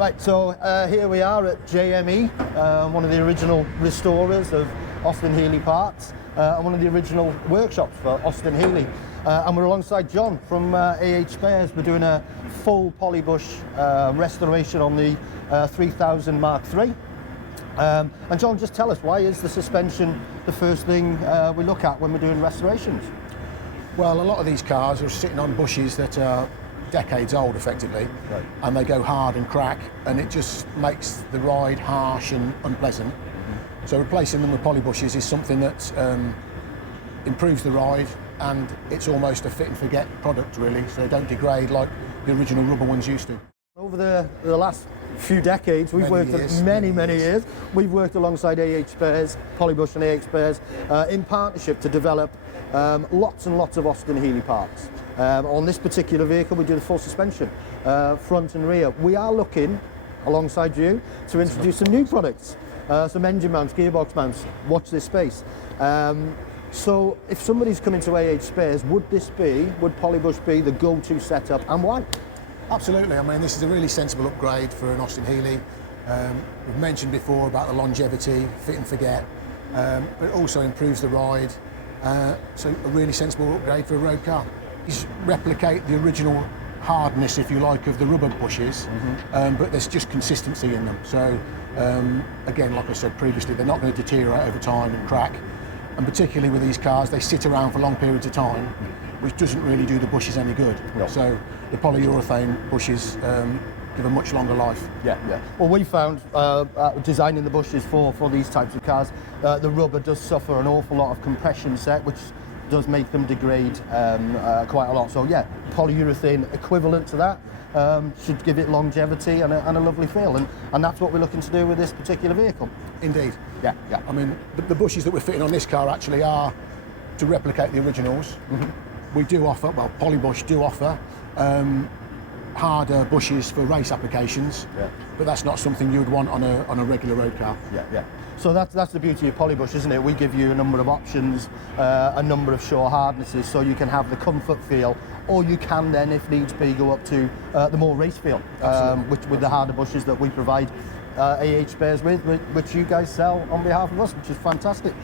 Right, so here we are at JME, one of the original restorers of Austin-Heeley parts, and one of the original workshops for Austin-Heeley. And we're alongside John from AH Spares. We're doing a full Polybush restoration on the 3000 Mk3. And John, just tell us, why is the suspension the first thing we look at when we're doing restorations? Well, a lot of these cars are sitting on bushes that are decades old, effectively, right, and they go hard and crack, and it just makes the ride harsh and unpleasant. Mm-hmm. So replacing them with polybushes is something that improves the ride, and it's almost a fit and forget product, really, so they don't degrade like the original rubber ones used to. Over the last few decades, we've worked many years. We've worked alongside AH Spares, Polybush and AH Spares, in partnership to develop lots and lots of Austin-Heeley parts. On this particular vehicle, we do the full suspension, front and rear. We are looking, alongside you, to introduce some new products, some engine mounts, gearbox mounts. Watch this space. So if somebody's coming to AH Spares, would Polybush be the go-to setup, and why? Absolutely. I mean, this is a really sensible upgrade for an Austin-Heeley. We've mentioned before about the longevity, fit and forget, but it also improves the ride. So a really sensible upgrade for a road car. These replicate the original hardness, if you like, of the rubber bushes, mm-hmm. But there's just consistency in them. So again, like I said previously, they're not going to deteriorate over time and crack. And particularly with these cars, they sit around for long periods of time, which doesn't really do the bushes any good. No. So the polyurethane bushes give a much longer life. Yeah. Well, we found designing the bushes for these types of cars, the rubber does suffer an awful lot of compression set, which does make them degrade quite a lot. So yeah, polyurethane equivalent to that should give it longevity and a lovely feel, and that's what we're looking to do with this particular vehicle. Indeed. Yeah. I mean, the bushes that we're fitting on this car actually are to replicate the originals. Mm-hmm. We do offer, well, Polybush do offer harder bushes for race applications, but that's not something you would want on a regular road car. Yeah. So that's the beauty of Polybush, isn't it? We give you a number of options, a number of shore hardnesses, so you can have the comfort feel, or you can then, if needs be, go up to the more race feel, which with the harder bushes that we provide AH Spares with, which you guys sell on behalf of us, which is fantastic.